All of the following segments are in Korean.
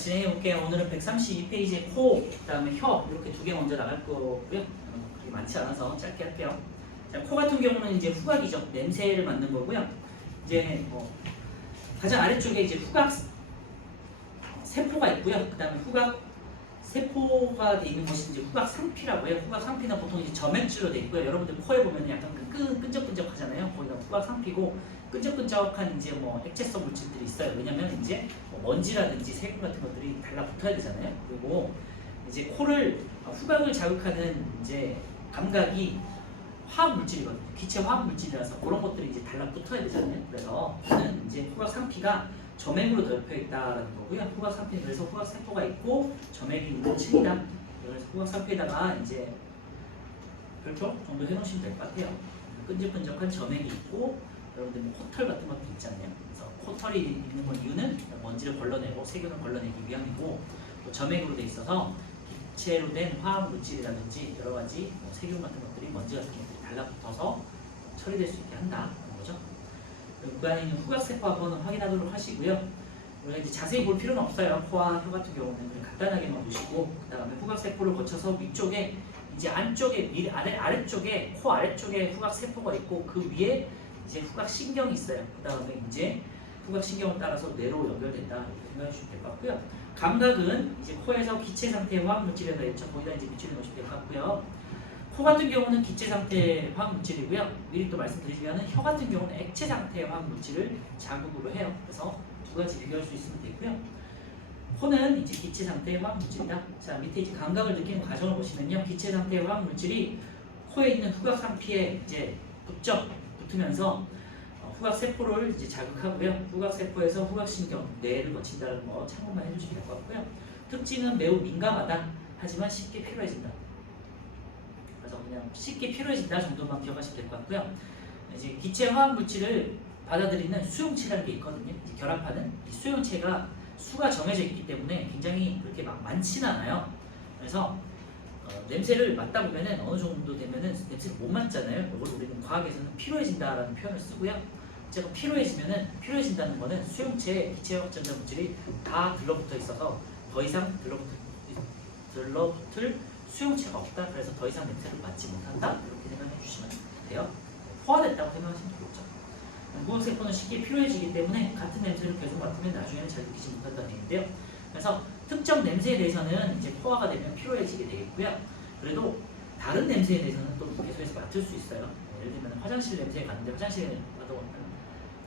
진행해 볼게요. 오늘은 132페이지에 코, 그 다음에 혀 이렇게 두 개 먼저 나갈 거고요. 그렇게 많지 않아서 짧게 할게요. 자, 코 같은 경우는 이제 후각이죠. 냄새를 맡는 거고요. 이제 가장 아래쪽에 이제 후각 세포가 있고요. 그 다음에 후각 세포가 돼 있는 것이 이제 후각 상피라고 해요. 후각 상피는 보통 이제 점액질로 돼 있고요. 여러분들 코에 보면 약간 끈적끈적하잖아요. 거기가 후각 상피고 끈적끈적한 이제 액체성 물질들이 있어요. 왜냐면 이제 먼지라든지 세균 같은 것들이 달라붙어야 되잖아요. 그리고 이제 코를 후각을 자극하는 이제 감각이 화학 물질이거든요. 기체 화학 물질이라서 그런 것들이 이제 달라붙어야 되잖아요. 그래서 저는 이제 후각 상피가 점액으로 넓혀 있다라는 거고요. 후각 상피는 그래서 후각 세포가 있고 점액이 있는 층이다. 그래서 후각 상피에다가 이제 별표 정도 해놓으시면 될 것 같아요. 끈적끈적한 점액이 있고 여러분들 코털 같은 것도 있잖아요. 그래서 코털이 있는 건 이유는 먼지를 걸러내고 세균을 걸러내기 위함이고 또 점액으로 돼 있어서 기체로 된 화학 물질이라든지 여러 가지 세균 같은 것들이 먼지 같은 것들이 달라붙어서 처리될 수 있게 한다는 거죠. 그 안에 있는 후각세포 한번 확인하도록 하시고요. 우리가 이제 자세히 볼 필요는 없어요. 코와 혀 같은 경우는 그냥 간단하게만 보시고 그 다음에 후각세포를 거쳐서 위쪽에 이제 안쪽에 아래쪽에 코 아래쪽에 후각세포가 있고 그 위에 이제 후각신경이 있어요. 그 다음에 이제 후각신경을 따라서 뇌로 연결된다 이렇게 생각해 주시면 될 것 같고요. 감각은 이제 코에서 기체 상태의 화학물질에다 있죠. 거기다 이제 밑줄을 넣으시면 될 것 같고요. 코 같은 경우는 기체 상태의 화학물질이고요. 미리 또 말씀드리자면 혀 같은 경우는 액체 상태의 화학물질을 자극으로 해요. 그래서 두 가지 비교할 수 있으면 되고요. 코는 이제 기체 상태의 화학물질이다. 자, 밑에 이제 감각을 느끼는 과정을 보시면요. 기체 상태의 화학물질이 코에 있는 후각 상피에 이제 붙으면서 후각 세포를 이제 자극하고요. 후각 세포에서 후각신경, 뇌를 거친다는 거 참고만 해주시면 될 것 같고요. 특징은 매우 민감하다. 하지만 쉽게 필요해진다. 그래서 그냥 쉽게 필요해진다 정도만 기억하시면 될 것 같고요. 이제 기체 화학 물질을 받아들이는 수용체라는 게 있거든요. 이제 결합하는 이 수용체가 수가 정해져 있기 때문에 굉장히 그렇게 막 많지는 않아요. 그래서 냄새를 맡다 보면은 어느 정도 되면은 냄새를 못 맡잖아요. 이걸 우리는 과학에서는 필요해진다라는 표현을 쓰고요. 제가 필요해진다는 거는 수용체에 기체 화학전자 물질이 다 들러붙어 있어서 더 이상 들러붙을 수용체가 없다. 그래서 더 이상 냄새를 맡지 못한다. 이렇게 생각해 주시면 돼요. 포화됐다고 생각하시면 되겠죠. 후각세포는 쉽게 필요해지기 때문에 같은 냄새를 계속 맡으면 나중에는 잘 느끼지 못한다는 얘기인데요. 그래서 특정 냄새에 대해서는 이제 포화가 되면 필요해지게 되겠고요. 그래도 다른 냄새에 대해서는 또 계속해서 맡을 수 있어요. 예를 들면 화장실 냄새에 갔는데 화장실에 가도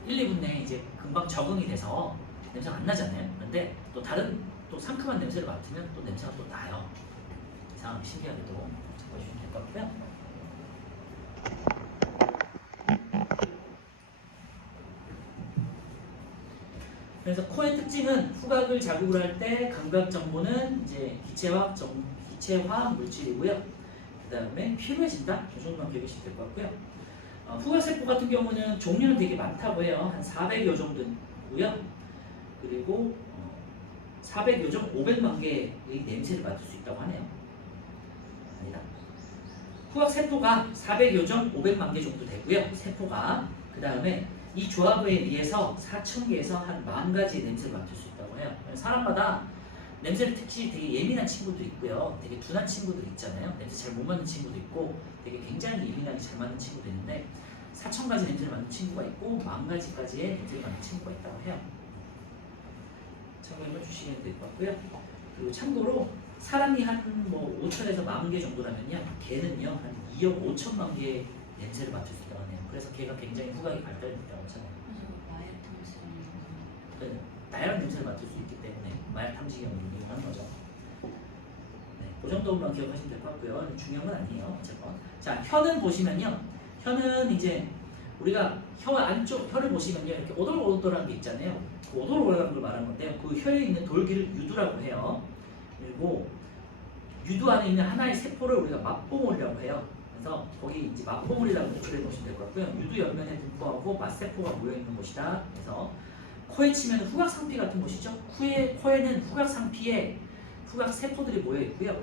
1, 2분 내에 이제 금방 적응이 돼서 냄새가 안 나잖아요. 그런데 또 다른 또 상큼한 냄새를 맡으면 또 냄새가 또 나요. 이상 신기하게도 보여주시면 될 것 같고요. 그래서 코의 특징은 후각을 자극을 할 때 감각 정보는 이제 기체 화학 물질이고요. 그 다음에 필요해진다. 이 정도만 기억하시면 될 것 같고요. 후각세포 같은 경우는 종류는 되게 많다고 해요. 한 400여 정도고요. 그리고 400여 정 500만 개의 냄새를 맡을 수 있다고 하네요. 아니다. 후각세포가 400여 정 500만 개 정도 되고요. 세포가 그 다음에 이 조합에 의해서 4,000개에서 한 10,000가지의 냄새를 맡을 수 있다고 해요. 사람마다 냄새를 특히 되게 예민한 친구도 있고요. 되게 둔한 친구도 있잖아요. 냄새 잘 못 맡는 친구도 있고 되게 굉장히 예민하게 잘 맡는 친구도 있는데 4,000가지 냄새를 맡는 친구가 있고 10,000가지의 냄새를 맡는 친구가 있다고 해요. 참고해 주시면 될 것 같고요. 그리고 참고로 사람이 한 5,000에서 10,000개 정도라면요. 개는요 한 2억 5천만 개의 냄새를 맡을 수 있다고 하네요. 그래서 개가 굉장히 후각이 발달됐다고 하잖아요. 다양한 냄새를 맡을 수 있기 때문에 마약 탐지기용으로 이용하는 거죠. 네, 그 정도만 기억하시면 될 것 같고요. 중요한 건 아니에요. 어쨌건. 자, 혀는 보시면요. 혀는 이제 우리가 혀 안쪽 혀를 보시면요. 이렇게 오돌오돌한 게 있잖아요. 그 오돌오돌한 걸 말하는 건데요. 그 혀에 있는 돌기를 유두라고 해요. 그리고 유두 안에 있는 하나의 세포를 우리가 맛보물이라고 해요. 그래서 거기 이제 맛보물이라고 노출해 놓으시면 될 것 같고요. 유두 옆면에 분포하고 맛세포가 모여 있는 곳이다. 그래서 코에 치면 후각 상피 같은 곳이죠. 코에는 후각 상피에 후각 세포들이 모여 있고요.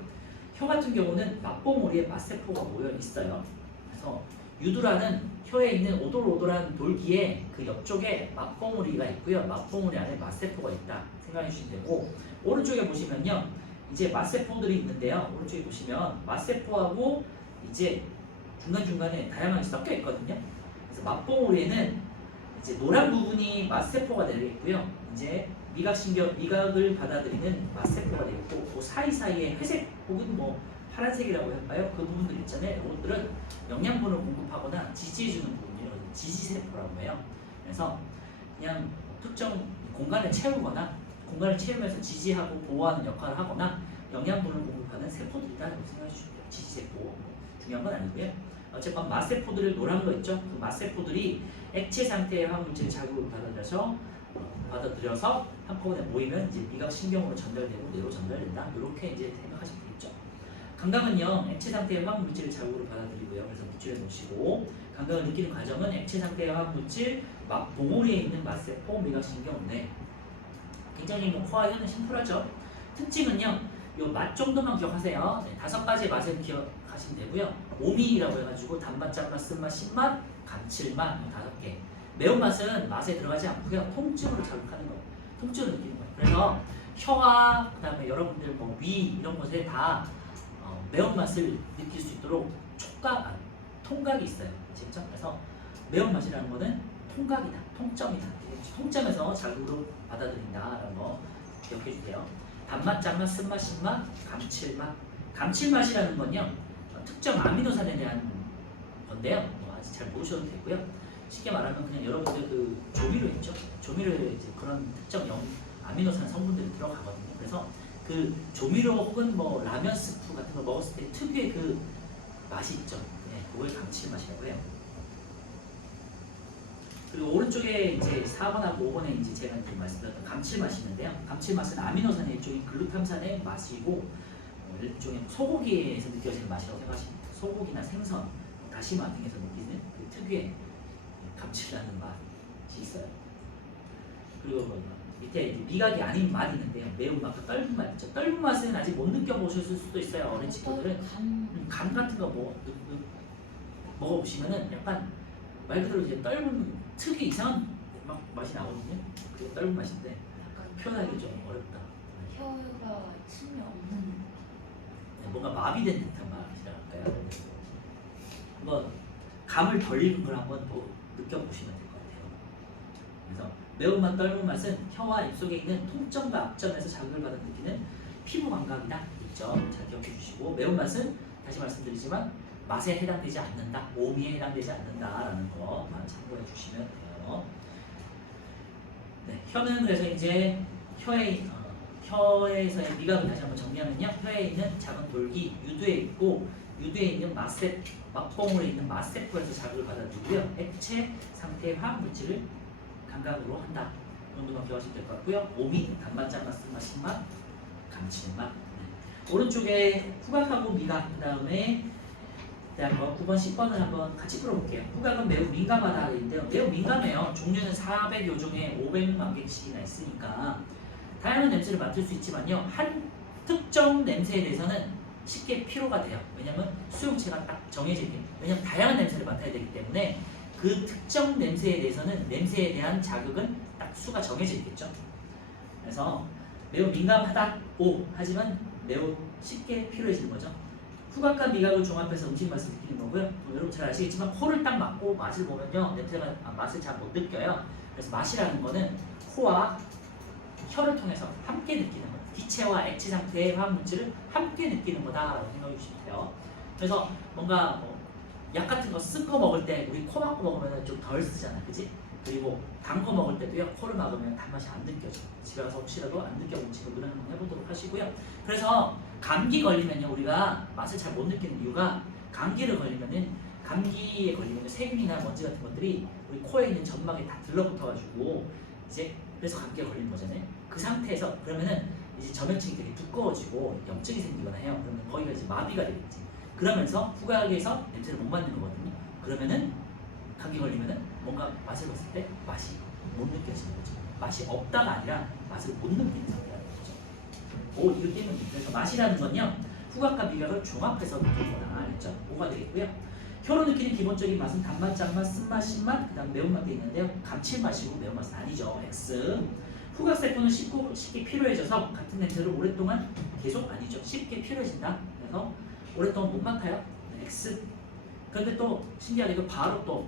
혀 같은 경우는 맛보물이에 맛세포가 모여 있어요. 그래서 유두라는 혀에 있는 오돌오돌한 돌기에 그 옆쪽에 맛봉우리가 있고요. 맛봉우리 안에 맛세포가 있다 생각해 주시면 되고, 오른쪽에 보시면요, 이제 맛세포들이 있는데요. 오른쪽에 보시면 맛세포하고 이제 중간중간에 다양하게 섞여 있거든요. 그래서 맛봉우리에는 이제 노란 부분이 맛세포가 되겠고요. 이제 미각을 받아들이는 맛세포가 되겠고, 그 사이사이에 회색 혹은 뭐 파란색이라고 할까요? 그 부분들 있잖아요. 이것들은 영양분을 공급하거나 지지해주는 부분이에요. 지지세포라고 해요. 그래서 그냥 특정 공간을 채우거나 공간을 채우면서 지지하고 보호하는 역할을 하거나 영양분을 공급하는 세포들이라고 생각해 주시면 돼요. 지지세포. 중요한 건 아니고요. 어쨌건 맛세포들을 노란 거 있죠? 그 맛세포들이 액체 상태의 화학물질을 자극을 받아들여서 한꺼번에 모이면 이제 미각신경으로 전달되고 뇌로 전달된다. 이렇게 이제 생각하시면 되겠죠. 감각은요, 액체 상태의 화학물질을 자극으로 받아들이고요. 그래서 밑줄에 놓으시고, 감각을 느끼는 과정은 액체 상태의 화학물질, 봉우리에 있는 맛세포, 미각신경 뇌. 굉장히 뭐 코와 혀는 심플하죠. 특징은요, 요 맛 정도만 기억하세요. 네, 5가지의 맛을 기억하시면 되고요. 오미라고 해가지고 단맛, 짠맛, 쓴맛, 신맛, 감칠맛 5개. 매운맛은 맛에 들어가지 않고요. 통증으로 자극하는 거예요. 통증을 느끼는 거예요. 그래서 혀와 그다음에 여러분들 뭐 위 이런 곳에 다 매운맛을 느낄 수 있도록 통각이 있어요. 아시겠죠? 그래서 매운맛이라는 거는 통각이다. 통점이다. 통점에서 자극으로 받아들인다라는 거 기억해 주세요. 단맛, 짠맛, 쓴맛, 신맛, 감칠맛. 감칠맛이라는 건요, 특정 아미노산에 대한 건데요. 아직 잘 모르셔도 되고요. 쉽게 말하면 그냥 여러분들 그 조미료 있죠? 조미료에 이제 그런 특정 아미노산 성분들이 들어가거든요. 그래서 그 조미료 혹은 뭐 라면 스프 같은 거 먹었을 때 특유의 그 맛이 있죠. 네, 그걸 감칠맛이라고 해요. 그리고 오른쪽에 이제 4번하고 5번에 이제 제가 이제 말씀드렸던 감칠맛이 있는데요. 감칠맛은 아미노산의 일종인 글루탐산의 맛이고, 일종의 소고기에서 느껴지는 맛이라고 생각하시면 돼요. 소고기나 생선, 다시마 등에서 느끼는 그 특유의 감칠나는 맛이 있어요. 그리고 밑에 이제 미각이 아닌 맛이 있는데요. 매운맛과 떫은 맛 있죠. 떫은 맛은 아직 못 느껴보셨을 수도 있어요. 어린 친구들은 감 같은 거 먹어보시면은 약간 말 그대로 이제 떫은 특유 이상한 맛이 나거든요. 그게 떫은 맛인데 표현하기 좀 어렵다. 혀가 침이 없는. 뭔가 마비된 듯한 맛이랄까요. 한번 감을 덜 익은 걸 한번 더 느껴보시면 될 것 같아요. 그래서 매운맛, 떫은 맛은 혀와 입속에 있는 통점과 앞점에서 자극을 받아 느끼는 피부 감각이다. 있죠. 잘 기억해 주시고, 매운맛은 다시 말씀드리지만 맛에 해당되지 않는다. 오미에 해당되지 않는다라는 거만 참고해 주시면 돼요. 네, 혀는 그래서 이제 혀에서의 미각을 다시 한번 정리하면요. 혀에 있는 작은 돌기, 유두에 있고, 유두에 있는 맛봉울에 있는 맛세포에서 자극을 받아들이고요. 액체 상태의 화학물질을 감각으로 한다. 이 정도만 기억하시면 될 것 같고요. 오미, 단맛, 짠맛, 쓴맛, 신맛, 감칠맛. 네. 오른쪽에 후각하고 미각, 그 다음에 9번, 10번을 한번 같이 풀어볼게요. 후각은 매우 민감하다 인데요. 매우 민감해요. 종류는 400여 종에 500만 개씩이나 있으니까 다양한 냄새를 맡을 수 있지만요. 한 특정 냄새에 대해서는 쉽게 피로가 돼요. 왜냐하면 수용체가 딱 정해지게. 왜냐하면 다양한 냄새를 맡아야 되기 때문에 그 특정 냄새에 대해서는 냄새에 대한 자극은 딱 수가 정해져 있겠죠. 그래서 매우 민감하다고 하지만 매우 쉽게 피로해지는 거죠. 후각과 미각을 종합해서 음식 맛을 느끼는 거고요. 여러분 잘 아시겠지만 코를 딱 막고 맛을 보면요, 맛을 잘 못 느껴요. 그래서 맛이라는 거는 코와 혀를 통해서 함께 느끼는 거예요. 기체와 액체 상태의 화학물질을 함께 느끼는 거다라고 생각해 주시면 돼요. 그래서 뭔가 약 같은 거 쓴 거 먹을 때 우리 코 막고 먹으면 좀 덜 쓰잖아, 그지? 그리고 단 거 먹을 때도요, 코를 막으면 단맛이 안 느껴져. 집에 가서 혹시라도 안 느껴본 친구들은 한번 해보도록 하시고요. 그래서 감기 걸리면요, 우리가 맛을 잘 못 느끼는 이유가, 감기를 걸리면은 감기에 걸리면 세균이나 먼지 같은 것들이 우리 코에 있는 점막에 다 들러붙어가지고 이제 그래서 감기가 걸리는 거잖아요. 그 상태에서 그러면은 이제 점액층이 되게 두꺼워지고 염증이 생기거나 해요. 그러면 거기가 이제 마비가 되겠지. 그러면서 후각에서 냄새를 못 맡는 거거든요. 그러면은 감기 걸리면은 뭔가 맛을 봤을 때 맛이 못 느껴지는 거죠. 맛이 없다가 아니라 맛을 못 느끼는 상태라는 거죠. 이거 때문에 그래서 맛이라는 건요, 후각과 미각을 종합해서 느끼는 거다. 알겠죠? 5가 되겠고요. 혀로 느끼는 기본적인 맛은 단맛, 짠맛, 쓴맛, 신맛, 그 다음 매운맛도 있는데요. 감칠맛이고 매운맛은 아니죠. X. 후각세포는 쉽게 피로해져서 같은 냄새를 오랫동안 계속 아니죠. 쉽게 피로해진다. 그래서 오랫동안 못 맡아요. X. 그런데 또 신기하게 그 바로 또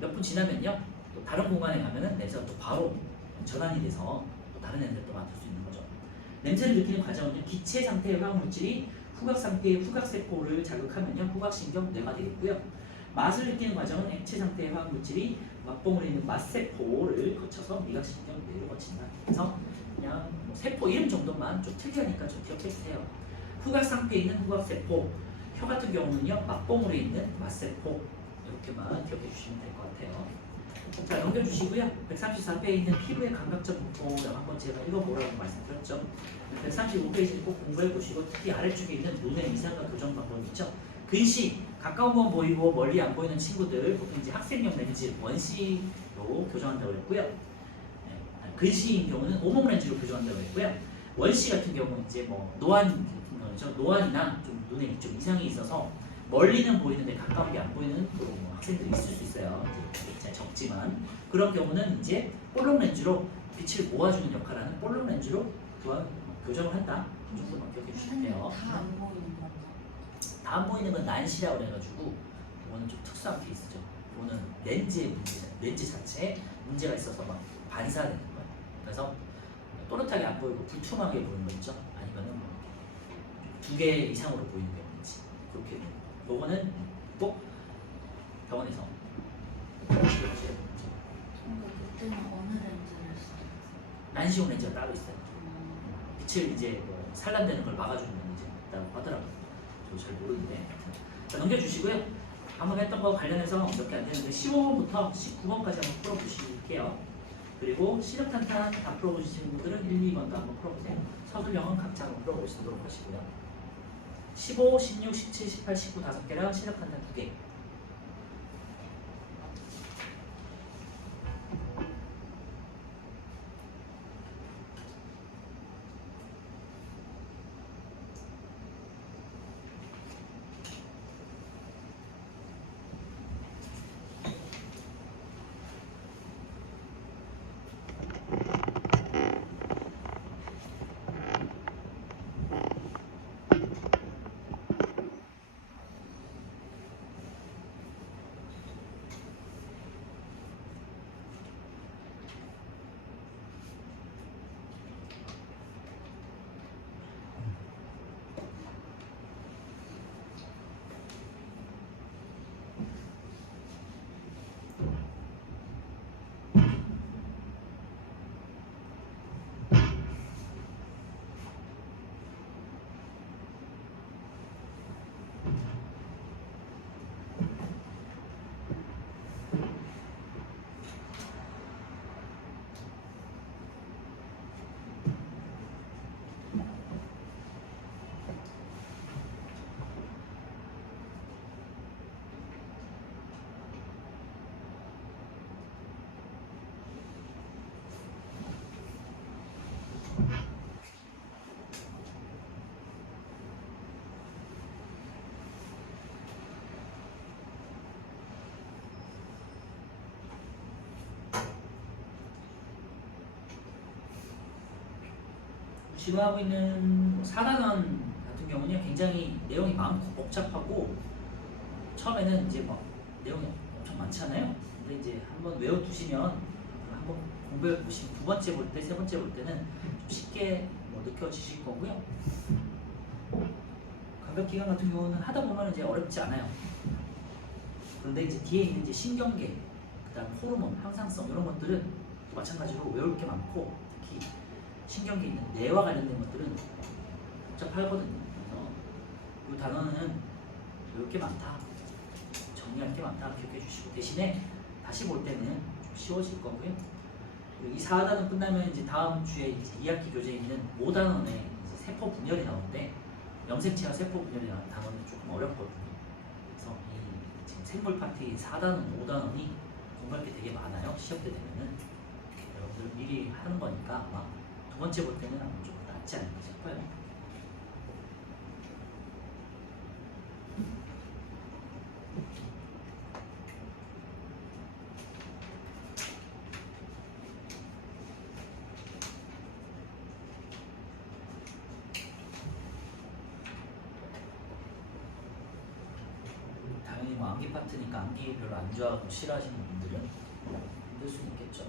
몇 분 지나면요. 또 다른 공간에 가면은 냄새가 또 바로 전환이 돼서 또 다른 냄새를 또 맡을 수 있는 거죠. 냄새를 느끼는 과정은요. 기체 상태의 화학물질이 후각 상태의 후각세포를 자극하면요. 후각신경 뇌가 되겠고요. 맛을 느끼는 과정은 액체 상태의 화학물질이 맛봉을 있는 맛세포를 거쳐서 미각신경 뇌를 거친다. 그래서 그냥 뭐 세포 이름 정도만 좀 특이하니까 좀 기억해 주세요. 후각 상태에 있는 후각세포, 혀 같은 경우는요. 맛봉으로 있는 맛세포 이렇게만 기억해 주시면 될 것 같아요. 자, 넘겨주시고요. 134페이지에 있는 피부의 감각적 분포를 한번 제가 읽어보라고 말씀드렸죠. 135페이지를 꼭 공부해 보시고 특히 아래쪽에 있는 눈의 이상과 교정 방법 있죠. 근시, 가까운 건 보이고 멀리 안 보이는 친구들 보통 이제 학생용 렌즈 원시로 교정한다고 했고요. 근시인 경우는 오목 렌즈로 교정한다고 했고요. 원시 같은 경우는 이제 뭐 노안 같은 거죠. 노안이나 좀 눈에 좀 이상이 있어서 멀리는 보이는데 가까운 게 안 보이는 그런 뭐 학생들이 있을 수 있어요. 이제 적지만 그런 경우는 이제 볼록 렌즈로 빛을 모아주는 역할을 하는 볼록 렌즈로 교정을 한다. 이 정도만 기억해 주시면 돼요. 다 안 보이는 건가? 다 안 보이는 건 난시라고 해가지고 이거는 좀 특수한 케이스죠. 이거는 렌즈의 문제, 렌즈 자체에 문제가 있어서 막 반사되는 거예요. 그래서 또렷하게 안 보이고 불투명하게 보이는 거 있죠. 아니면은 뭐 두 개 이상으로 보이는 경우인지 그렇게 돼요. 요거는 꼭 병원에서 치료를 해야 됩니다. 그러니까 그때는 어느 렌즈를 써요? 난시용 렌즈가 따로 있어요. 빛을 이제 뭐 산란되는 걸 막아주는 렌즈 있다고 하더라고요. 저도 잘 모르는데. 자, 넘겨주시고요. 방금 했던 거 관련해서 몇 개 안 되는데 15번부터 19번까지 한번 풀어보실게요. 그리고 시력탄탄 다 풀어보시는 분들은 1, 2번도 한번 풀어보세요. 서술형은 각자 한번 풀어보시도록 하시고요. 15, 16, 17, 18, 19 5개랑 시력탄탄 2개. 지금 하고 있는 4단원 같은 경우는 굉장히 내용이 많고 복잡하고 처음에는 이제 막 내용이 엄청 많잖아요. 근데 이제 한번 외워두시면 한번 공부해 보시면 두 번째 볼 때, 세 번째 볼 때는 좀 쉽게 뭐 느껴지실 거고요. 감각기관 같은 경우는 하다 보면 이제 어렵지 않아요. 그런데 이제 뒤에 있는 이제 신경계, 그다음 호르몬, 항상성 이런 것들은 마찬가지로 외울 게 많고 특히 신경계 있는 뇌와 관련된 것들은 복잡하거든요. 그래서 이 단어는 외울 게 많다, 정리할 게 많다 기억해 주시고 대신에 다시 볼 때는 좀 쉬워질 거고요. 그리고 이 4단원 끝나면 이제 다음 주에 이제 2학기 교재에 있는 5단원에 이제 세포 분열이 나오는데 염색체와 세포 분열이 나오는 단원은 조금 어렵거든요. 그래서 이 지금 생물 파트 4단원, 5단원이 공부할 게 되게 많아요. 시험 때 되면은 여러분들 미리 하는 거니까 아마 두 번째 볼 때는 아마 좀 낫지 않을까 싶어요. 암기 파트니까 암기 별로 안 좋아하고 싫어하시는 분들은 힘들 수 있겠죠.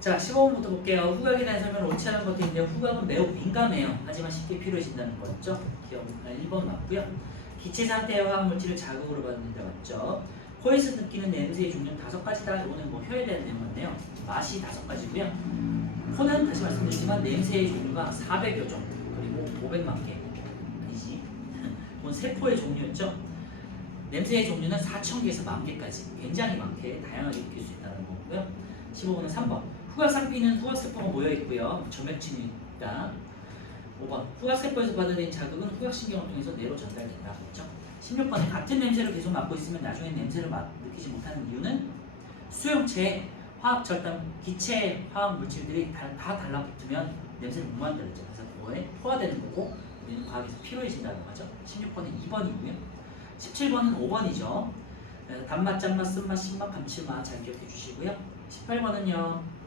자, 15번부터 볼게요. 후각에 대한 설명을 옳지 않은 것도 있는데 후각은 매우 민감해요. 하지만 쉽게 필요해진다는 거죠. 기억 1번 맞고요. 기체 상태의 화학 물질을 자극으로 받는데 맞죠. 코에서 느끼는 냄새의 종류는 5가지다. 이거는 뭐 혀에 대한 내용 같네요. 맛이 5가지고요. 코는 다시 말씀드리지만 냄새의 종류가 400여 종 그리고 500만 개. 아니지. 이건 세포의 종류였죠. 냄새의 종류는 4,000개에서 10,000개까지 굉장히 많게 다양하게 느낄 수 있다는 거고요. 15번은 3번. 후각상피는 후각세포가 모여있고요. 점액층이다. 5번. 후각세포에서 받아들인 자극은 후각신경을 통해서 뇌로 전달된다. 그렇죠? 16번에 같은 냄새를 계속 맡고 있으면 나중에 냄새를 느끼지 못하는 이유는 수용체에 화학절단, 기체 화학 물질들이 다 달라붙으면 냄새를 못 만들었죠. 그래서 그거에 포화되는 거고 우리는 과학에서 필요해진다는 거죠. 16번은 2번이고요. 17번은 5번이죠. 단맛, 짠맛, 쓴맛, 신맛, 감칠맛 잘 기억해 주시고요. 18번은요.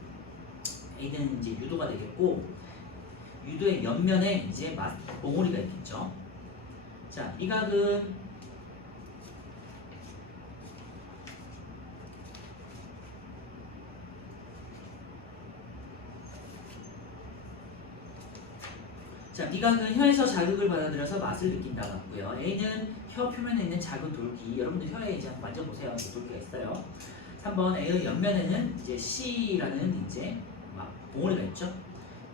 A는 이제 유도가 되겠고 유도의 옆면에 이제 맛 봉우리가 있겠죠. 자, 이 각은 자, 미각은 혀에서 자극을 받아들여서 맛을 느낀다고 하고요. A는 혀 표면에 있는 작은 돌기. 여러분들 혀에 이제 한번 만져보세요. 돌기가 있어요. 3번 A의 옆면에는 이제 C라는 이제 봉우리가 있죠.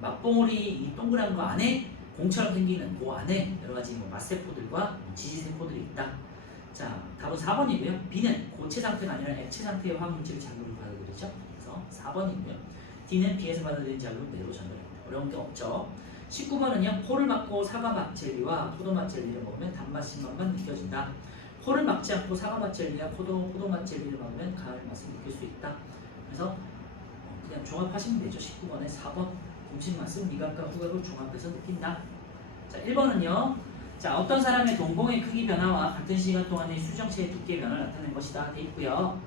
맛봉우리 이 동그란 거 안에 공처럼 생기는 그 안에 여러 가지 뭐 맛세포들과 지지세포들이 있다. 자, 답은 4번이고요. B는 고체 상태가 아니라 액체 상태의 화학물질을 자극을 받아들이죠. 그래서 4번이고요. D는 B에서 받아들인 자극을 뇌로 전달합니다. 어려운 게 없죠. 19번은요. 코를 막고 사과맛 젤리와 포도맛 젤리를 먹으면 단맛, 신맛만 느껴진다. 코를 막지 않고 사과맛 젤리와 포도맛 젤리를 먹으면 가을 맛을 느낄 수 있다. 그래서 그냥 종합하시면 되죠. 19번에 4번 음식 맛은 미각과 후각을 종합해서 느낀다. 자, 1번은요. 자, 어떤 사람의 동공의 크기 변화와 같은 시간 동안의 수정체의 두께 변화를 나타낸 것이다. 돼 있고요.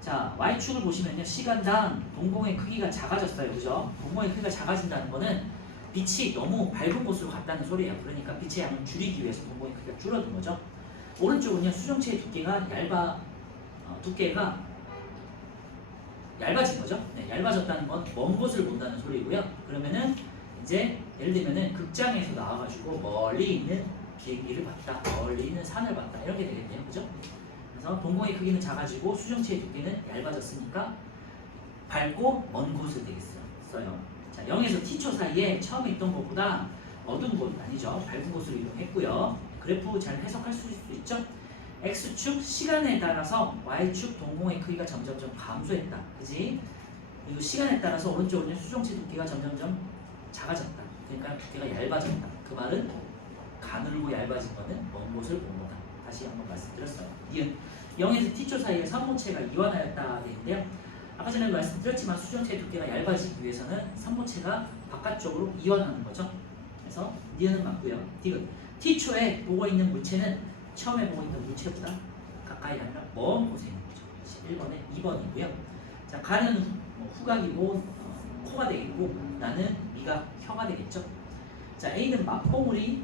자, Y축을 보시면요. 시간당 동공의 크기가 작아졌어요. 그죠? 동공의 크기가 작아진다는 거는 빛이 너무 밝은 곳으로 갔다는 소리예요. 그러니까 빛의 양을 줄이기 위해서 동공의 크기가 줄어든 거죠. 오른쪽은요. 수정체의 두께가 두께가 얇아진 거죠. 네, 얇아졌다는 건 먼 곳을 본다는 소리고요. 그러면은 이제 예를 들면은 극장에서 나와가지고 멀리 있는 비행기를 봤다, 멀리 있는 산을 봤다 이렇게 되겠네요, 그죠? 그래서 동공의 크기는 작아지고 수정체의 두께는 얇아졌으니까 밝고 먼 곳을 되겠어요. 자, 0에서 t초 사이에 처음에 있던 것보다 어두운 곳 아니죠, 밝은 곳으로 이동했고요. 그래프 잘 해석할 수 있죠? X축 시간에 따라서 Y축 동공의 크기가 점점점 감소했다. 그지? 그리고 시간에 따라서 오른쪽은요 수정체 두께가 점점점 작아졌다. 그러니까 두께가 얇아졌다. 그 말은 가늘고 얇아진 거는 먼 곳을 본 거다. 다시 한번 말씀드렸어요. 이은 0에서 t초 사이에 선모체가 이완하였다 되는데요. 아까 전에 말씀드렸지만 수정체의 두께가 얇아지기 위해서는 선모체가 바깥쪽으로 이완하는 거죠. 그래서 니은은 맞고요. 디귿 t초에 보고 있는 물체는 처음에 보고 있는 물체보다 가까이 아니라 먼 곳에 있는 거죠. 11번에 2번이고요. 자, 가는 후각이고 코가 되겠고 나는 B가 혀가 되겠죠. 자, A는 맞봉우리,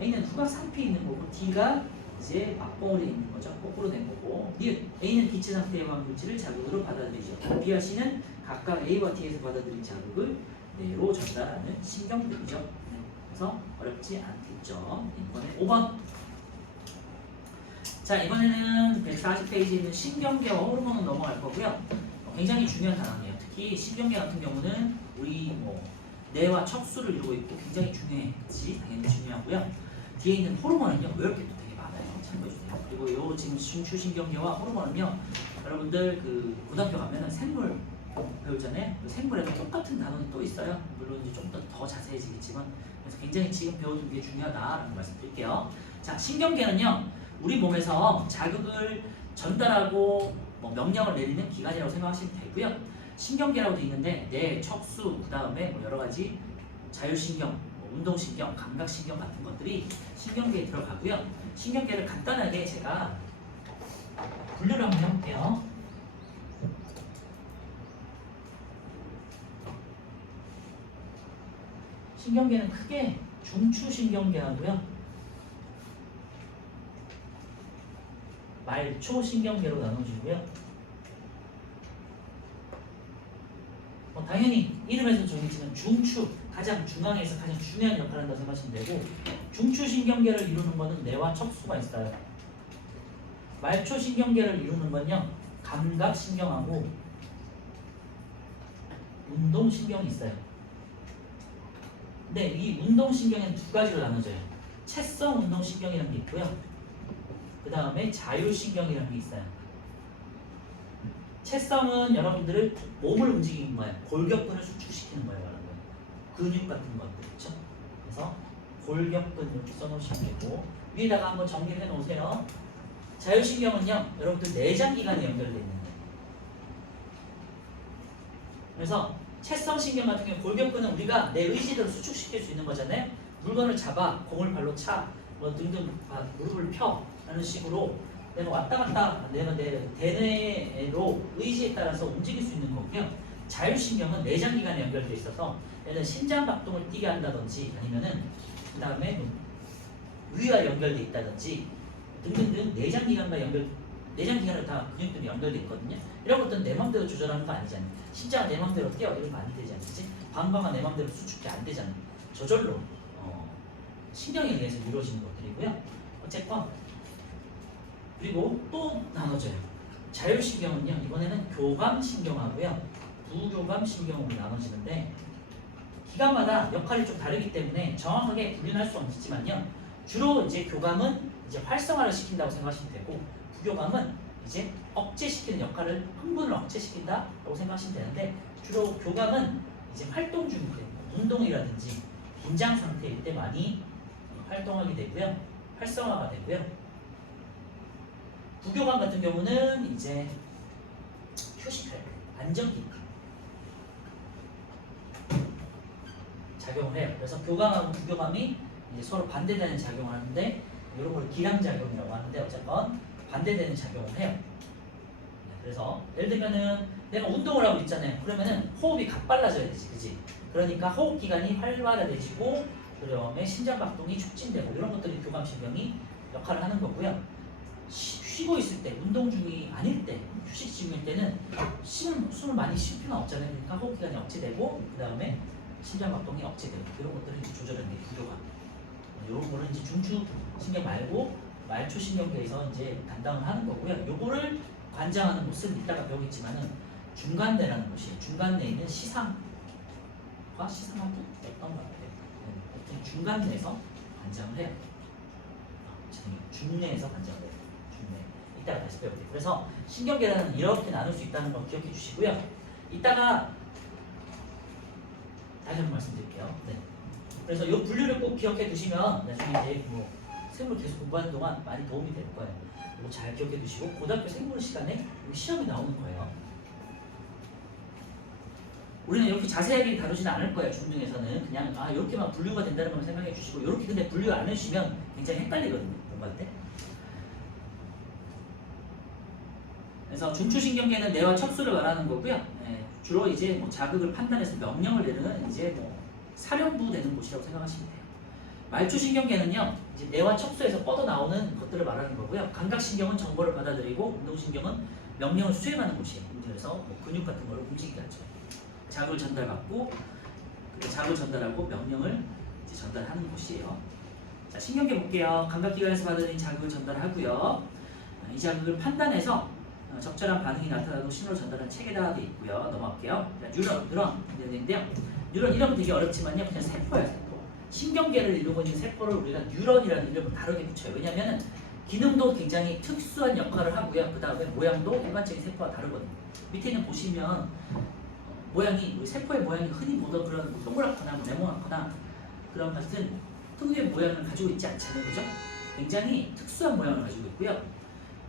A는 후각 상피에 있는 거고 D가 이제 맞봉우리에 있는 거죠. 거꾸로 된 거고 A는 기체 상태의 화학물질을 자극으로 받아들이죠. B와 C는 각각 A와 T에서 받아들인 자극을 뇌로 전달하는 신경들이죠. 네. 그래서 어렵지 않겠죠. 이번에 5번. 자, 이번에는 140페이지에 있는 신경계와 호르몬은 넘어갈 거고요. 굉장히 중요한 단어예요. 특히 신경계 같은 경우는 우리 뇌와 척수를 이루고 있고 굉장히 중요해. 그치? 당연히 중요하고요. 뒤에 있는 호르몬은요, 이렇게 또 되게 많아요. 참고해주세요. 그리고 요 지금 중추신경계와 호르몬은요, 여러분들 그 고등학교 가면은 생물 배우잖아요. 그 생물에도 똑같은 단어는 또 있어요. 물론 이제 좀 더 자세해지겠지만, 그래서 굉장히 지금 배워두는 게 중요하다라는 말씀드릴게요. 자, 신경계는요, 우리 몸에서 자극을 전달하고 명령을 내리는 기관이라고 생각하시면 되고요. 신경계라고 되어 있는데 뇌, 척수, 그 다음에 여러 가지 자율신경, 운동신경, 감각신경 같은 것들이 신경계에 들어가고요. 신경계를 간단하게 제가 분류를 한번 해볼게요. 신경계는 크게 중추신경계하고요, 말초신경계로 나눠지고요. 당연히 이름에서 정해지는 중추, 가장 중앙에서 가장 중요한 역할을 한다고 생각하시면 되고, 중추신경계를 이루는 것은 뇌와 척수가 있어요. 말초신경계를 이루는 건요, 감각신경하고 운동신경이 있어요. 근데 이 운동신경에는 두 가지로 나눠져요. 채성 운동신경이라는 게 있고요, 그 다음에 자율신경이라는 게 있어요. 채성은 여러분들을 몸을 움직이는 거예요. 골격근을 수축시키는 거예요. 여러분. 근육 같은 것들, 그렇죠? 그래서 골격근 이렇게 써놓으시면 되고, 위에다가 한번 정리를 해놓으세요. 자율신경은요, 여러분들 내장기관에 연결되어 있는 거예요. 그래서 채성신경 같은 경우 골격근은 우리가 내 의지대로 수축시킬 수 있는 거잖아요. 물건을 잡아, 공을 발로 차, 등등 무릎을 펴 라는 식으로 내가 왔다 갔다 내가 내 대뇌로 의지에 따라서 움직일 수 있는 거고요. 자율신경은 내장기관에 연결되어 있어서 얘는 심장박동을 뛰게 한다든지 아니면은 그 다음에 위와 연결되어 있다든지 등등등 내장기관으로 다 근육들이 연결되어 있거든요. 이런 것들은 내 맘대로 조절하는 거 아니잖아요. 심장은 내 맘대로 뛰어 이러면 안 되잖아요. 그치? 방광은 내 맘대로 수축이 안 되잖아요. 저절로 신경에 의해서 이루어지는 것들이고요. 어쨌건 그리고 또 나눠져요. 자율신경은요, 이번에는 교감신경하고요, 부교감신경으로 나눠지는데 기관마다 역할이 좀 다르기 때문에 정확하게 분류할 수 없지만요, 주로 이제 교감은 이제 활성화를 시킨다고 생각하시면 되고, 부교감은 이제 억제시키는 역할을, 흥분을 억제시킨다라고 생각하시면 되는데, 주로 교감은 이제 활동 중일 때, 운동이라든지 긴장 상태일 때 많이 활동하게 되고요, 활성화가 되고요. 부교감 같은 경우는 이제 휴식할 때, 안정기 작용을 해요. 그래서 교감하고 부교감이 이제 서로 반대되는 작용을 하는데, 이런 걸 기량작용이라고 하는데 어쨌건 반대되는 작용을 해요. 그래서 예를 들면은 내가 운동을 하고 있잖아요. 그러면은 호흡이 가빨라져야 되지, 그지? 그러니까 호흡기관이 활발해지고, 그다음에 심장박동이 촉진되고, 이런 것들이 교감신경이 역할을 하는 거고요. 쉬고 있을 때, 운동 중이 아닐 때, 휴식 중일 때는 숨을 많이 쉴 필요는 없잖아요. 그러니까 호흡기관이 억제되고, 그 다음에 심장박동이 억제되고, 이런 것들을 이제 조절하는 게 부교감. 이런 거는 이제 중추신경 말고 말초신경계에서 이제 담당을 하는 거고요. 요거를 관장하는 곳은 이따가 배우겠지만은 중간뇌라는 곳이에요. 중간뇌에 있는 시상과 시상하고 어떤 것 같아요. 네, 중간뇌에서 관장을 해요. 중뇌에서 관장을 해요. 중뇌. 이따가 다시 배울게요. 그래서 신경계라는 이렇게 나눌 수 있다는 거 기억해 주시고요. 이따가 다시 한번 말씀드릴게요. 네. 그래서 이 분류를 꼭 기억해 두시면 나중에 이제 생물 계속 공부하는 동안 많이 도움이 될 거예요. 이거 잘 기억해 두시고 고등학교 생물 시간에 시험이 나오는 거예요. 우리는 이렇게 자세하게 다루지는 않을 거예요. 중등에서는 그냥 이렇게만 분류가 된다는 걸 생각해 주시고, 이렇게 근데 분류 안 해주시면 굉장히 헷갈리거든요. 공부할 때. 그래서 중추신경계는 뇌와 척수를 말하는 거고요. 네, 주로 이제 자극을 판단해서 명령을 내리는 이제 사령부 되는 곳이라고 생각하시면 돼요. 말초신경계는요, 이제 뇌와 척수에서 뻗어나오는 것들을 말하는 거고요. 감각신경은 정보를 받아들이고 운동신경은 명령을 수행하는 곳이에요. 그래서 뭐 근육 같은 걸 움직이게 하죠. 자극을 전달받고 자극을 전달하고 명령을 이제 전달하는 곳이에요. 자, 신경계 볼게요. 감각기관에서 받아들인 자극을 전달하고요. 이 자극을 판단해서 적절한 반응이 나타나도 신호를 전달하는 체계가 되어 있고요. 넘어갈게요. 자, 뉴런 되는데요. 뉴런 이름 되게 어렵지만요. 그냥 세포예요, 세포. 신경계를 이루고 있는 세포를 우리가 뉴런이라는 이름을 다르게 붙여요. 왜냐하면 기능도 굉장히 특수한 역할을 하고요. 그 다음에 모양도 일반적인 세포와 다르거든요. 밑에 있는 보시면 모양이 우리 세포의 모양이 흔히 보던 그런 동그랗거나 네모나거나 그런 같은 특유의 모양을 가지고 있지 않잖아요, 그죠? 굉장히 특수한 모양을 가지고 있고요.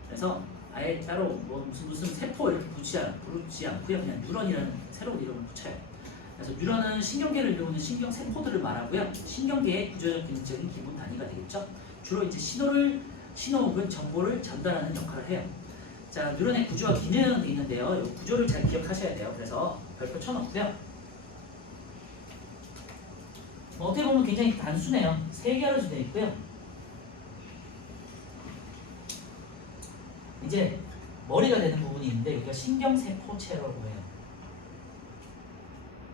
그래서 아예 따로 뭐 무슨 세포 이렇게 부르지 않고요, 그냥 뉴런이라는 새로운 이름을 붙여요. 그래서 뉴런은 신경계를 이루는 신경 세포들을 말하고요. 신경계의 구조적 기능적인 기본 단위가 되겠죠. 주로 이제 신호 혹은 정보를 전달하는 역할을 해요. 자, 뉴런의 구조와 기능이 있는데요. 이 구조를 잘 기억하셔야 돼요. 그래서 별표 쳐놓고요. 어떻게 보면 굉장히 단순해요. 세 개로 되어 있고요. 이제 머리가 되는 부분이 있는데 여기가 신경세포체라고 해요.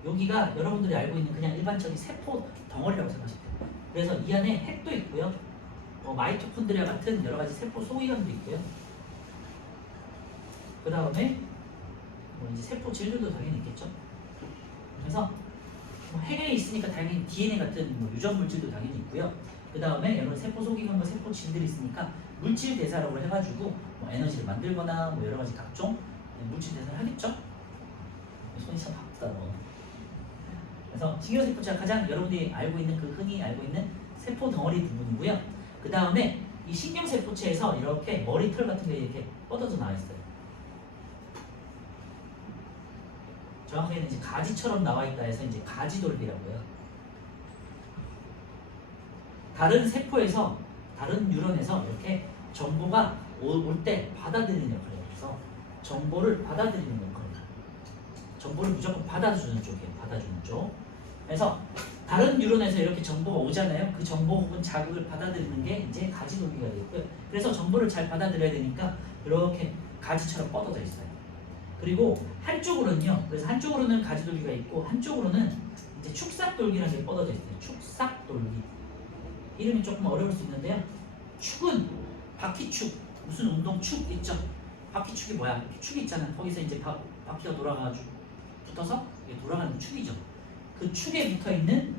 여기가 여러분들이 알고 있는 그냥 일반적인 세포 덩어리라고 생각하시면 돼요. 그래서 이 안에 핵도 있고요. 마이토콘드리아 같은 여러 가지 세포 소위원도 있고요. 그 다음에 이제 세포 질들도 당연히 있겠죠. 그래서 핵에 있으니까 당연히 DNA 같은 유전 물질도 당연히 있고요. 그 다음에 여러 세포 소기관과 세포 질들이 있으니까 물질 대사라고 해가지고 에너지를 만들거나 여러 가지 각종 물질 대사를 하겠죠. 손이 참 바쁘다 뭐. 그래서 신경세포체가 가장 여러분들이 흔히 알고 있는 세포 덩어리 부분이고요. 그 다음에 이 신경세포체에서 이렇게 머리털 같은 게 이렇게 뻗어져 나와 있어요. 정확하게는 이제 가지처럼 나와 있다 해서 이제 가지돌기라고 해요. 다른 세포에서, 다른 뉴런에서 이렇게 정보가 올 때 받아들이는 역할이에요. 그래서 정보를 받아들이는 역할이에요. 정보를 무조건 받아주는 쪽이에요. 받아주는 쪽. 그래서 다른 뉴런에서 이렇게 정보가 오잖아요. 그 정보 혹은 자극을 받아들이는 게 이제 가지돌기가 되고요. 그래서 정보를 잘 받아들여야 되니까 이렇게 가지처럼 뻗어져 있어요. 그리고 한쪽으로는요. 그래서 한쪽으로는 가지돌기가 있고 한쪽으로는 이제 축삭돌기라는 게 뻗어져 있어요. 축삭돌기. 이름이 조금 어려울 수 있는데요. 축은 바퀴축, 무슨 운동축 있죠? 바퀴축이 뭐야? 이렇게 축이 있잖아요. 거기서 이제 바퀴가 돌아가가지고 붙어서 이게 돌아가는 축이죠. 그 축에 붙어 있는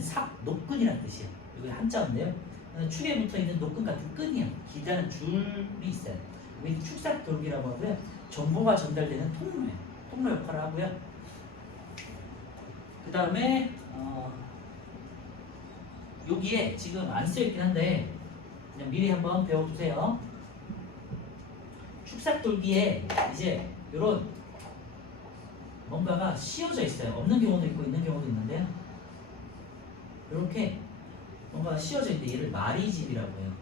삽, 노끈이라는 뜻이에요. 이게 한자인데요. 축에 붙어 있는 노끈 같은 끈이요. 기다란 줄이 있어요. 이게 축삭돌기라고 하고요. 정보가 전달되는 통로예요. 통로 역할을 하고요. 그 다음에 여기에 지금 안 쓰여있긴 한데 그냥 미리 한번 배워두세요. 축삭돌기에 이제 이런 뭔가가 씌워져 있어요. 없는 경우도 있고 있는 경우도 있는데요. 이렇게 뭔가가 씌워져 있는데 얘를 마리집이라고 해요.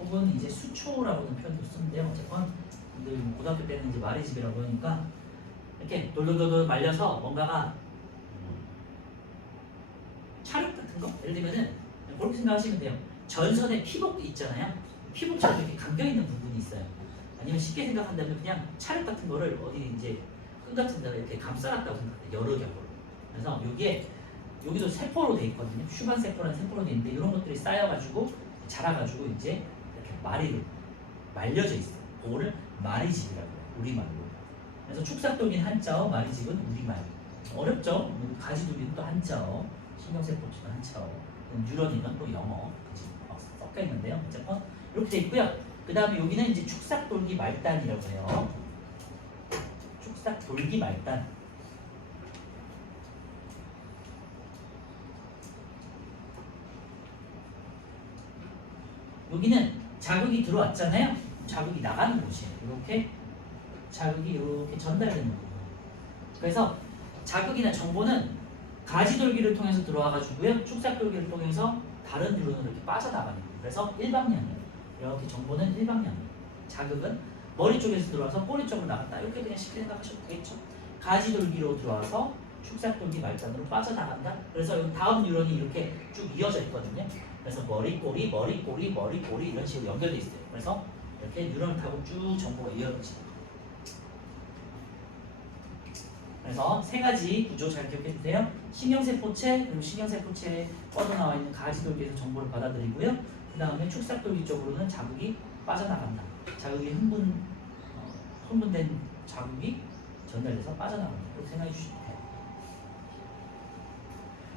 혹은 이제 수초라고는 표현도 쓰는데요. 어쨌건 고등학교 때는 이제 마리집이라고 하니까 이렇게 돌돌돌 말려서 뭔가가 찰흙 같은 거? 예를 들면은 그렇게 생각하시면 돼요. 전선에 피복 있잖아요. 피복처럼 이렇게 감겨있는 부분이 있어요. 아니면 쉽게 생각한다면 그냥 찰흙 같은 거를 어디 이제 끈 같은 데다 이렇게 감싸놨다고 생각해요. 여러 겹으로. 그래서 여기도 세포로 돼 있거든요. 슈만 세포라는 세포로 돼 있는데 이런 것들이 쌓여가지고 자라가지고 이제 이렇게 마리로 말려져 있어요. 그거를 마리집이라고 해요. 우리말로. 그래서 축삭돌기는 한자어, 마리집은 우리말. 어렵죠? 가지돌기는 또 한자어, 신경세포체는 한자어, 뉴런이는 또 영어 섞여 있는데요. 어쨌건 이렇게 돼 있고요. 그 다음에 여기는 이제 축삭돌기 말단이라고 해요. 축삭돌기 말단. 여기는 자극이 들어왔잖아요. 자극이 나가는 곳이에요. 이렇게 자극이 이렇게 전달되는 부분. 그래서 자극이나 정보는 가지돌기를 통해서 들어와가지고요. 축삭돌기를 통해서 다른 뉴런으로 이렇게 빠져나가는 거예요. 그래서 일방향이에요. 이렇게 정보는 일방향이에요. 자극은 머리 쪽에서 들어와서 꼬리 쪽으로 나갔다. 이렇게 그냥 쉽게 생각하셔도 되겠죠. 가지돌기로 들어와서 축삭돌기 말단으로 빠져나간다. 그래서 여기 다음 뉴런이 이렇게 쭉 이어져 있거든요. 그래서 머리꼬리, 머리꼬리, 머리꼬리 이런 식으로 연결돼 있어요. 그래서 이렇게 뉴런을 타고 쭉 정보가 이어집니다. 그래서 세 가지 구조 잘 기억해 주세요. 신경세포체, 그리고 신경세포체에 뻗어나와 있는 가지돌기에서 정보를 받아들이고요. 그 다음에 축삭돌기 쪽으로는 자극이 빠져나간다. 자극이 흥분된 자극이 전달돼서 빠져나간다. 이렇게 생각해 주시면 돼요.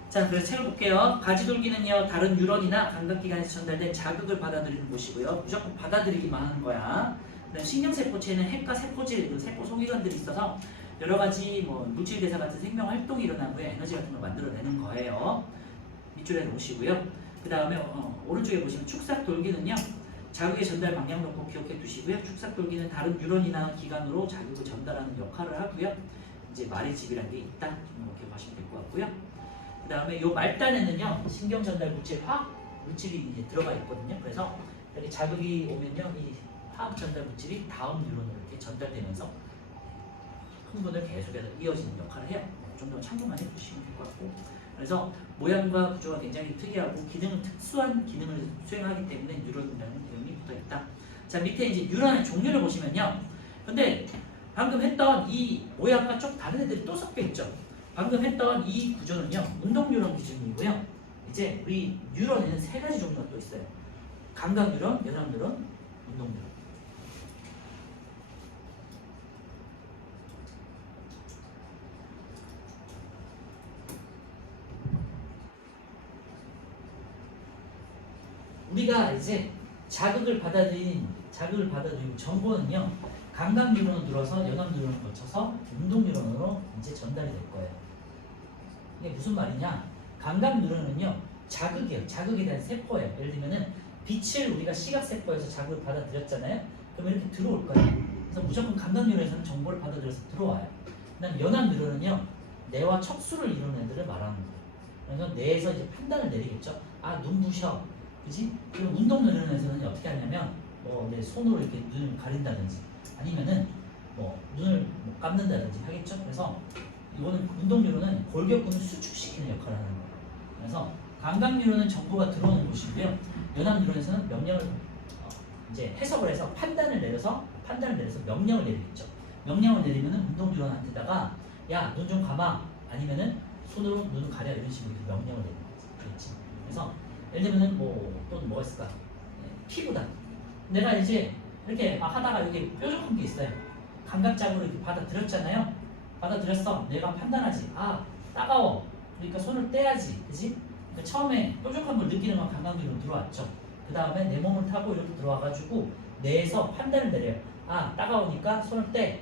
자, 그래서 책을 볼게요. 가지돌기는요, 다른 뉴런이나 감각기관에서 전달된 자극을 받아들이는 곳이고요. 무조건 받아들이기만 하는 거야. 그다음 신경세포체는 핵과 세포질, 그 세포 소기관들이 있어서 여러 가지 뭐 물질 대사 같은 생명 활동이 일어나고요, 에너지 같은 걸 만들어내는 거예요. 밑줄에 놓으시고요. 그 다음에 오른쪽에 보시면 축삭돌기는요, 자극의 전달 방향도 꼭 기억해 두시고요. 축삭돌기는 다른 뉴런이나 기관으로 자극을 전달하는 역할을 하고요. 이제 말이집이라는 게 있다. 기억하시면 될 것 같고요. 그 다음에 이 말단에는요, 신경 전달 물질, 화학 물질이 이제 들어가 있거든요. 그래서 이렇게 자극이 오면요, 이 화학 전달 물질이 다음 뉴런으로 이렇게 전달되면서 흥분을 계속해서 이어지는 역할을 해요. 좀 더 참고만 해주시면 될 것 같고, 그래서 모양과 구조가 굉장히 특이하고 기능은 특수한 기능을 수행하기 때문에 뉴런이라는 이름이 붙어있다. 자, 밑에 이제 뉴런의 종류를 보시면요, 근데 방금 했던 이 모양과 좀 다른 애들이 또 섞여 있죠. 방금 했던 이 구조는요, 운동 뉴런 기준이고요. 이제 우리 뉴런에는 세 가지 종류가 또 있어요. 감각 뉴런, 연합 뉴런, 운동 뉴런. 우리가 이제 자극을 받아들이고 정보는요, 감각 뉴런으로 들어서 연합 뉴런을 거쳐서 운동 뉴런으로 이제 전달이 될 거예요. 이게 무슨 말이냐? 감각 뉴런은요, 자극이에요. 자극에 대한 세포예요. 예를 들면은 빛을 우리가 시각 세포에서 자극을 받아들였잖아요. 그러면 이렇게 들어올 거예요. 그래서 무조건 감각 뉴런에서는 정보를 받아들여서 들어와요. 그다음 연합 뉴런은요, 뇌와 척수를 이루는 애들을 말하는 거예요. 그래서 뇌에서 이제 판단을 내리겠죠. 아, 눈부셔. 그지? 그리고 운동 뉴런에서는 어떻게 하냐면 내 손으로 이렇게 눈을 가린다든지 아니면은 눈을 감는다든지 하겠죠. 그래서 이거는 운동 뉴런은 골격근을 수축시키는 역할을 하는 거예요. 그래서 감각 뉴런은 정보가 들어오는 곳이고요. 연합 뉴런에서는 명령을 이제 해석을 해서 판단을 내려서 명령을 내리겠죠. 명령을 내리면은 운동 뉴런한테다가 야, 눈 좀 감아, 아니면은 손으로 눈을 가려, 이런 식으로 명령을 내리는 거지. 그래서 예를 들면은 또 뭐가 있을까? 피부다. 내가 이제 이렇게 하다가 여기 뾰족한 게 있어요. 감각적으로 이렇게 받아들였잖아요. 받아들였어. 내가 판단하지. 아, 따가워. 그러니까 손을 떼야지. 그지? 그러니까 처음에 뾰족한 걸 느끼는 건 감각으로 들어왔죠. 그 다음에 내 몸을 타고 이렇게 들어와가지고 뇌에서 판단을 내려요. 아, 따가우니까 손을 떼.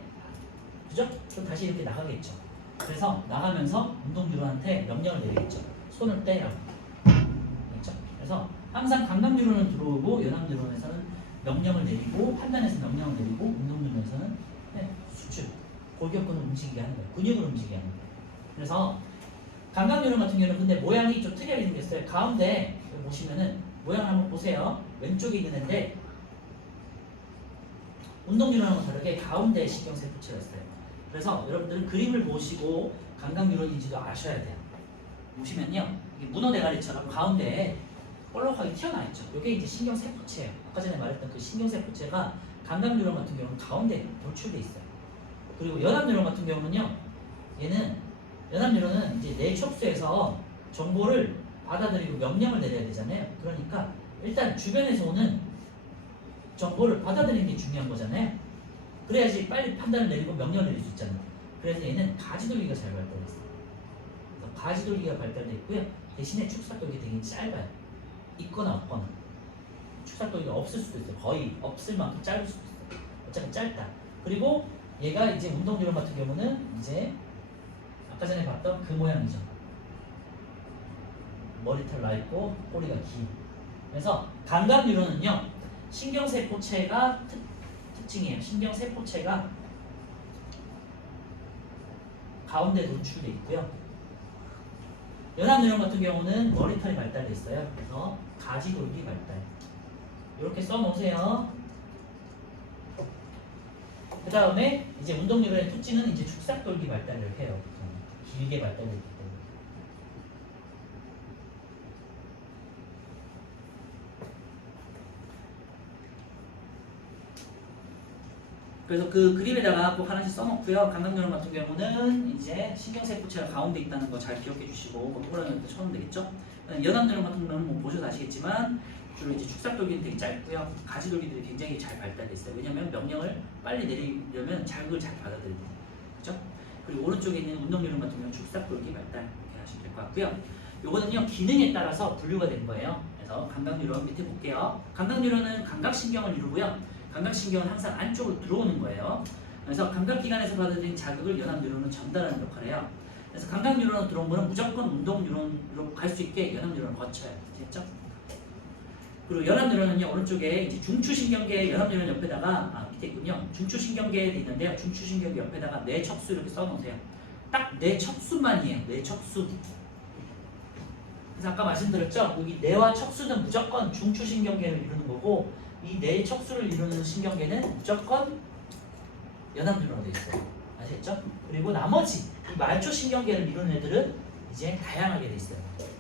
그죠? 그럼 다시 이렇게 나가겠죠. 그래서 나가면서 운동 뉴런한테 명령을 내리겠죠. 손을 떼라고. 그래서 항상 감각 뉴런은 들어오고 연합 뉴런에서는 명령을 내리고, 판단에서 명령을 내리고, 운동 뉴런에서는 수축, 골격근을 움직이게 하는 거예요. 근육을 움직이게 하는 거예요. 그래서 감각 뉴런 같은 경우는 근데 모양이 좀 특이하게 생겼어요. 가운데 여기 보시면은 모양을 한번 보세요. 왼쪽에 있는 애인데 운동 뉴런하고 다르게 가운데에 신경세포체가 있어요. 그래서 여러분들은 그림을 보시고 감각 뉴런인지도 아셔야 돼요. 보시면요, 이게 문어 대가리처럼 가운데에 볼록하게 튀어나와 있죠. 이게 이제 신경세포체예요. 아까 전에 말했던 그 신경세포체가 감각 뉴런 같은 경우는 가운데 돌출돼 있어요. 그리고 연합 뉴런 같은 경우는요, 연합 뉴런은 이제 뇌 척수에서 정보를 받아들이고 명령을 내려야 되잖아요. 그러니까 일단 주변에서 오는 정보를 받아들이는 게 중요한 거잖아요. 그래야지 빨리 판단을 내리고 명령을 내릴 수 있잖아요. 그래서 얘는 가지돌기가 잘 발달돼 있어요. 그래서 가지돌기가 발달돼 있고요. 대신에 축삭돌기 되게 짧아요. 있거나 없거나. 축삭돌기가 없을 수도 있어요. 거의 없을 만큼 짧을 수도 있어요. 어차피 짧다. 그리고 얘가 이제 운동 뉴런 같은 경우는 이제 아까 전에 봤던 그 모양이죠. 머리털 나 있고 꼬리가 긴. 그래서 감각 뉴런은요, 신경세포체가 특징이에요. 신경세포체가 가운데 노출돼 있고요. 연합 뉴런 같은 경우는 머리털이 발달돼 있어요. 그래서 가지돌기 발달. 이렇게 써놓으세요. 그 다음에 이제 운동 뉴런의 특징은 이제 축삭돌기 발달을 해요. 길게 발달했기 때문에. 그래서 그 그림에다가 꼭 하나씩 써놓고요. 감각뉴런 같은 경우는 이제 신경세포체가 가운데 있다는 거 잘 기억해 주시고 뭐 동그라미부터 쳐놓으면 되겠죠. 연합뉴런 같은 경우는 뭐 보셔서 아시겠지만 주로 이제 축삭돌기는 되게 짧고요. 가지돌기들이 굉장히 잘 발달돼 있어요. 왜냐하면 명령을 빨리 내리려면 자극을 잘 받아들여야 돼요. 그렇죠? 그리고 오른쪽에 있는 운동뉴런 같은 경우는 축삭돌기 발달 이렇게 하시면 될 것 같고요. 요거는요 기능에 따라서 분류가 된 거예요. 그래서 감각뉴런 밑에 볼게요. 감각뉴런은 감각신경을 이루고요. 감각신경은 항상 안쪽으로 들어오는 거예요. 그래서 감각기관에서 받아들인 자극을 연합뉴런은 전달하는 역할을 해요. 그래서 감각뉴런으로 들어온 거는 무조건 운동뉴런으로 갈 수 있게 연합뉴런을 거쳐요. 됐죠? 그리고 연합뉴런은요 오른쪽에 이제 중추신경계 연합뉴런 옆에다가 밑에 있군요. 중추신경계에 있는데요. 중추신경계 옆에다가 뇌척수 이렇게 써놓으세요. 딱 뇌척수만이에요. 뇌척수. 그래서 아까 말씀드렸죠? 여기 뇌와 척수는 무조건 중추신경계를 이루는 거고 이 뇌척수를 이루는 신경계는 무조건 연합뉴런으로 되어 있어요. 아시겠죠? 그리고 나머지 이 말초신경계를 이루는 애들은 이제 다양하게 되어 있어요.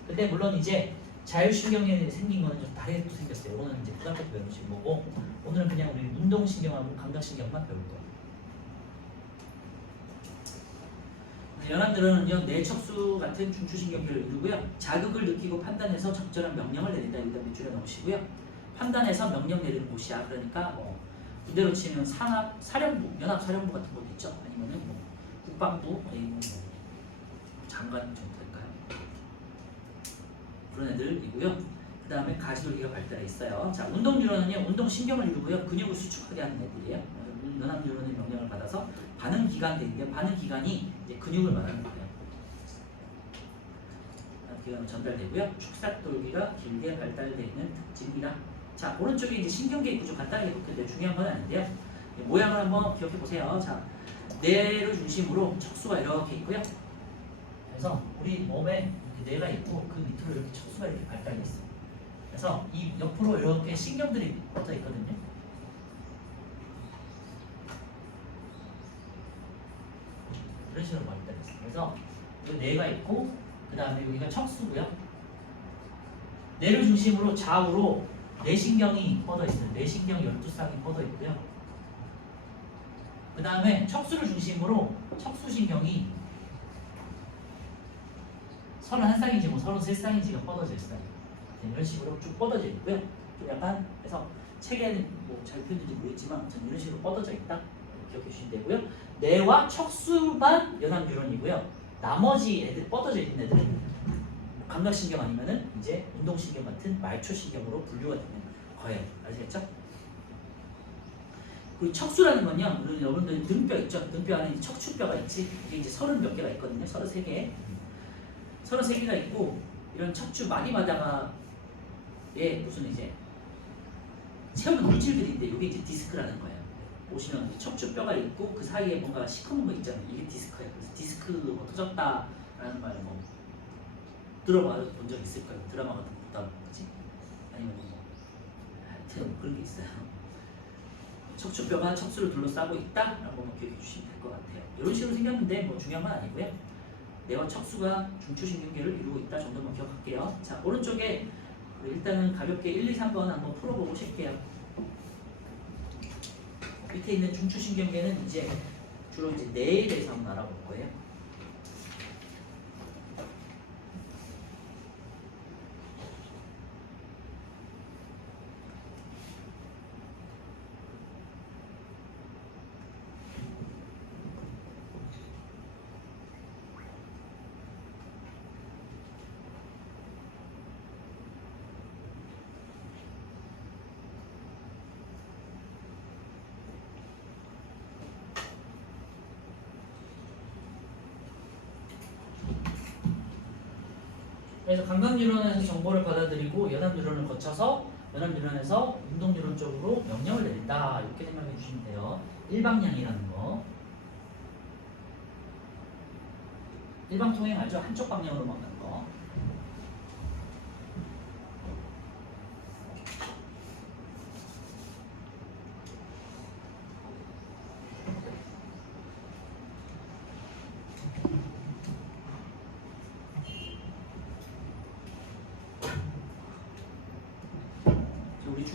근데 물론 이제 자율신경계에 생긴 거는 좀 다르게 또 생겼어요. 이거는 이제 고등학교 때 배우신 거고 오늘은 그냥 우리 운동신경하고 감각신경만 배울 거예요. 연합뉴런은요 뇌척수 같은 중추신경계를 이루고요. 자극을 느끼고 판단해서 적절한 명령을 내린다. 여기다 밑줄에 넣으시고요. 판단해서 명령 내리는 곳이야. 그러니까 뭐 군대로 치면 산업, 사령부, 연합사령부 같은 곳 있죠. 아니면은 뭐 국방부, 아니면 뭐 장관 정도 될까요? 그런 애들이고요. 그 다음에 가지돌기가 발달해 있어요. 자, 운동뉴런은요 운동신경을 이루고요. 근육을 수축하게 하는 애들이에요. 연합뉴런의 명령을 받아서 반응기관인데 반응기관이 이제 근육을 말하는 거예요. 기관으로 전달되고요. 축삭돌기가 길게 발달되어 있는 특징입니다. 자, 오른쪽에 이제 신경계 구조 간단하게 볼 텐데 중요한 건 아닌데요. 모양을 한번 기억해 보세요. 자, 뇌를 중심으로 척수가 이렇게 있고요. 그래서 우리 몸에 이렇게 뇌가 있고 그 밑으로 이렇게 척수가 이렇게 발달돼 있어요. 그래서 이 옆으로 이렇게 신경들이 뻗어 있거든요. 이런 식으로 발달돼 있어요. 그래서 여기 뇌가 있고 그 다음에 여기가 척수고요. 뇌를 중심으로 좌우로 뇌신경이 뻗어 있어요. 뇌신경 12쌍이 뻗어 있고요. 그 다음에 척수를 중심으로 척수신경이 31쌍인지 뭐 33쌍인지가 뻗어져 있어요. 이런 식으로 쭉 뻗어져 있고요. 좀 약간 그래서 책에는 뭐 잘 표현된지 모르겠지만 전 이런 식으로 뻗어져 있다. 기억해 주시면 되고요. 뇌와 척수만 연합뉴런이고요. 나머지 애들 뻗어져 있는 애들은 감각신경 아니면은 이제 운동신경 같은 말초신경으로 분류가 되는 거예요. 아시겠죠? 그 척수라는 건요, 여러분들 등뼈 있죠? 등뼈 안에 척추뼈가 있지? 이게 이제 30몇 개가 있거든요. 33개. 33개가 있고, 이런 척추 마디마다가 무슨 이제 채우는 물질들인데, 이게 이제 디스크라는 거예요. 보시면 척추뼈가 있고, 그 사이에 뭔가 시커먼 거 있잖아요. 이게 디스크예요. 그래서 디스크 뭐 터졌다라는 말 뭐, 들어봐 본 적 있을 거예요. 드라마 같은 거 보다 그치? 아니면 뭐 하여튼 그런 게 있어요. 척추뼈가 척수를 둘러싸고 있다라고 기억해 주시면 될 것 같아요. 이런 식으로 생겼는데 뭐 중요한 건 아니고요. 뇌와 척수가 중추신경계를 이루고 있다 정도만 기억할게요. 자, 오른쪽에 일단은 가볍게 1, 2, 3번 한번 풀어보고 쉴게요. 밑에 있는 중추신경계는 이제 주로 이제 뇌에 대해서 한번 알아볼 거예요. 그래서 감각뉴런에서 정보를 받아들이고 연합뉴런을 거쳐서 연합뉴런에서 운동뉴런 쪽으로 명령을 내린다. 이렇게 생각해 주시면 돼요. 일방향이라는 거. 일방통행 알죠? 한쪽 방향으로만 가는 거.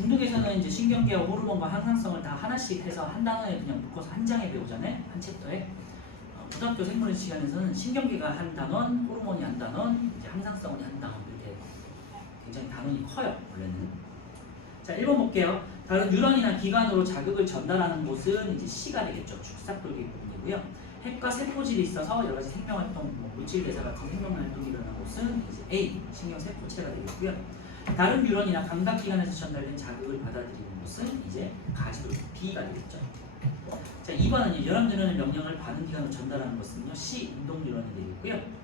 중등에서는 이제 신경계와 호르몬과 항상성을 다 하나씩 해서 한 단어에 그냥 묶어서 한 장에 배우잖아요. 한 챕터에. 고등학교 생물 시간에서는 신경계가 한 단원, 호르몬이 한 단원, 이제 항상성이 한 단원 이렇게 굉장히 단원이 커요. 원래는. 자, 1번 볼게요. 다른 뉴런이나 기관으로 자극을 전달하는 곳은 이제 C가 되겠죠. 축삭돌기 부분이고요. 핵과 세포질이 있어서 여러 가지 생명활동, 물질 대사 같은 생명활동이 일어나는 곳은 이제 A, 신경세포체가 되겠고요. 다른 뉴런이나 감각기관에서 전달된 자극을 받아들이는 곳은 이제 가지돌기 B가 되겠죠. 자, 2번은요. 연합 뉴런의 명령을 반응기관으로 전달하는 것은요. C, 운동 뉴런이 되겠고요.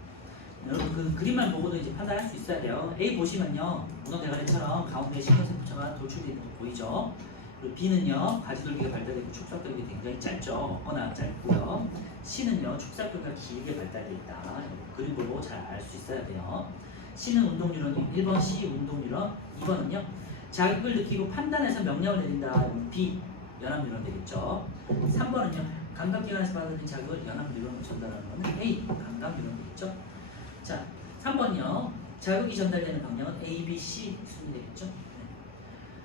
여러분 그 그림만 보고도 이제 판단할 수 있어야 돼요. A 보시면요. 문어 대가리처럼 가운데 신경세포체가 돌출되어 있는 거 보이죠? 그리고 B는요. 가지돌기가 발달되고 축삭돌기가 굉장히 짧죠. 없거나 짧고요. C는요. 축삭돌기가 길게 발달되어 있다. 그림 보고 잘 알 수 있어야 돼요. C는 운동 뉴런이 1번 C 운동 뉴런, 2번은요. 자극을 느끼고 판단해서 명령을 내린다. B 연합 뉴런 되겠죠. 3번은요. 감각기관에서 받아들인 자극을 연합 뉴런으로 전달하는 것은 A 감각 뉴런 되겠죠. 자, 3번이요. 자극이 전달되는 방향은 A, B, C 순이 되겠죠. 네.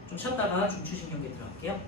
좀 쉬었다가 중추신경계 들어갈게요.